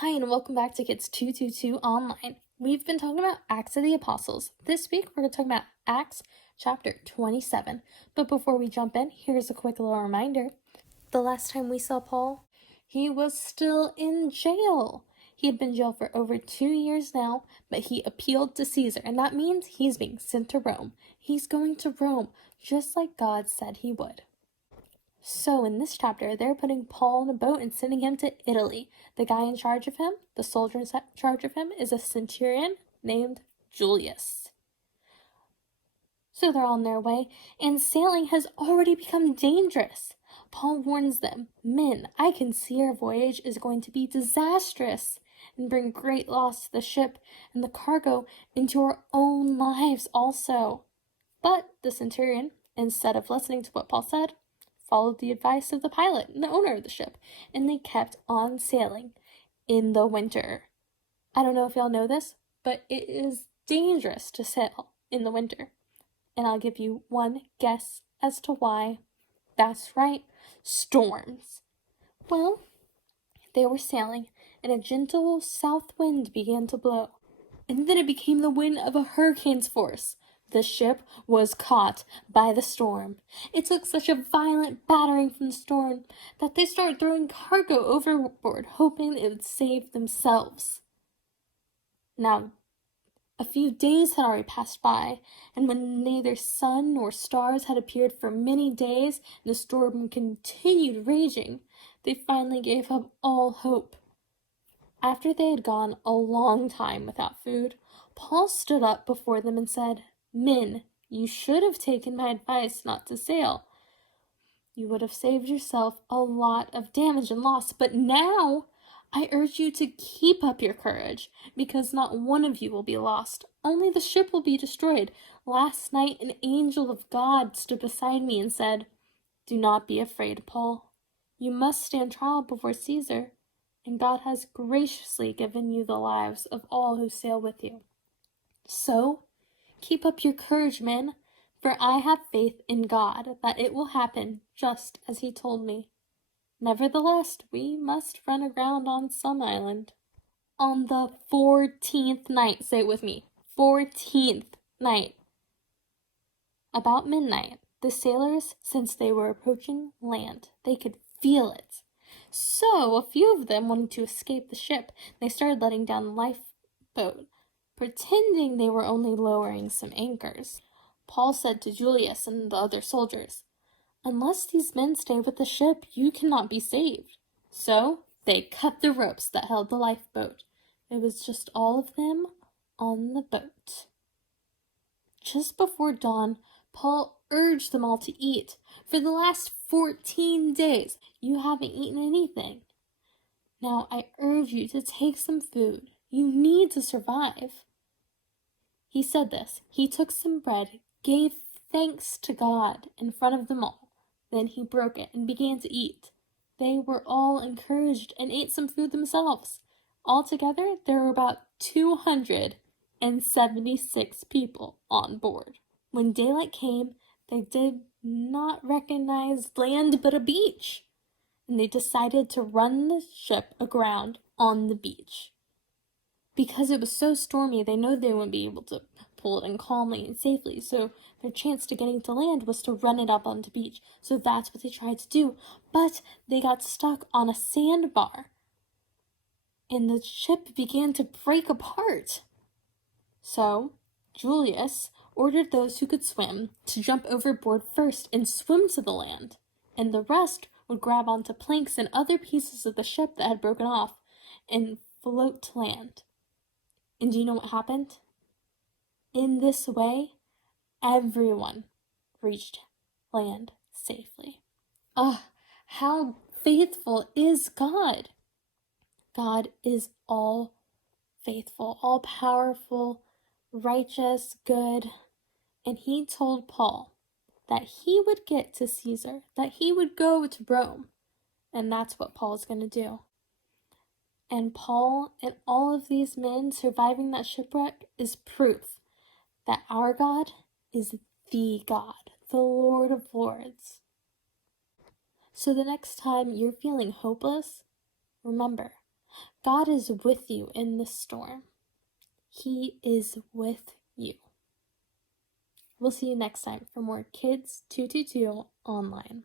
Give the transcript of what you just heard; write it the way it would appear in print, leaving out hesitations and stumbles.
Hi, and welcome back to Kids 222 Online. We've been talking about Acts of the Apostles. This week, we're going to talk about Acts chapter 27. But before we jump in, here's a quick little reminder. The last time we saw Paul, he was still in jail. He had been in jail for over 2 years now, but he appealed to Caesar, and that means he's being sent to Rome. He's going to Rome, just like God said he would. So in this chapter, they're putting Paul in a boat and sending him to Italy. The guy in charge of him, the soldier in charge of him, is a centurion named Julius. So they're on their way, and sailing has already become dangerous. Paul warns them, "Men, I can see our voyage is going to be disastrous and bring great loss to the ship and the cargo and to our own lives also." But the centurion, instead of listening to what Paul said, followed the advice of the pilot and the owner of the ship, and they kept on sailing in the winter. I don't know if y'all know this, but it is dangerous to sail in the winter. And I'll give you one guess as to why. That's right, storms. Well, they were sailing, and a gentle south wind began to blow, and then it became the wind of a hurricane's force. The ship was caught by the storm. It took such a violent battering from the storm that they started throwing cargo overboard, hoping it would save themselves. Now, a few days had already passed by, and when neither sun nor stars had appeared for many days, and the storm continued raging, they finally gave up all hope. After they had gone a long time without food, Paul stood up before them and said, "Men, you should have taken my advice not to sail. You would have saved yourself a lot of damage and loss, but now I urge you to keep up your courage, because not one of you will be lost. Only the ship will be destroyed. Last night an angel of God stood beside me and said, 'Do not be afraid, Paul. You must stand trial before Caesar, and God has graciously given you the lives of all who sail with you. So, keep up your courage, men, for I have faith in God that it will happen just as he told me. Nevertheless, we must run aground on some island.' On the 14th night, say it with me, 14th night, about midnight, the sailors, since they were approaching land, they could feel it. So a few of them wanted to escape the ship. They started letting down the lifeboat, pretending they were only lowering some anchors. Paul said to Julius and the other soldiers, "Unless these men stay with the ship, you cannot be saved." So they cut the ropes that held the lifeboat. It was just all of them on the boat. Just before dawn, Paul urged them all to eat. "For the last 14 days, you haven't eaten anything. Now I urge you to take some food. You need to survive." He said this. He took some bread, gave thanks to God in front of them all. Then he broke it and began to eat. They were all encouraged and ate some food themselves. Altogether, there were about 276 people on board. When daylight came, they did not recognize land but a beach, and they decided to run the ship aground on the beach. Because it was so stormy, they know they wouldn't be able to pull it in calmly and safely, so their chance to getting to land was to run it up onto the beach. So that's what they tried to do, but they got stuck on a sandbar, and the ship began to break apart. So Julius ordered those who could swim to jump overboard first and swim to the land, and the rest would grab onto planks and other pieces of the ship that had broken off and float to land. And do you know what happened? In this way, everyone reached land safely. How faithful is God! God is all faithful, all powerful, righteous, good. And he told Paul that he would get to Caesar, that he would go to Rome. And that's what Paul's going to do. And Paul and all of these men surviving that shipwreck is proof that our God is the God, the Lord of Lords. So the next time you're feeling hopeless, remember, God is with you in the storm. He is with you. We'll see you next time for more Kids 222 Online.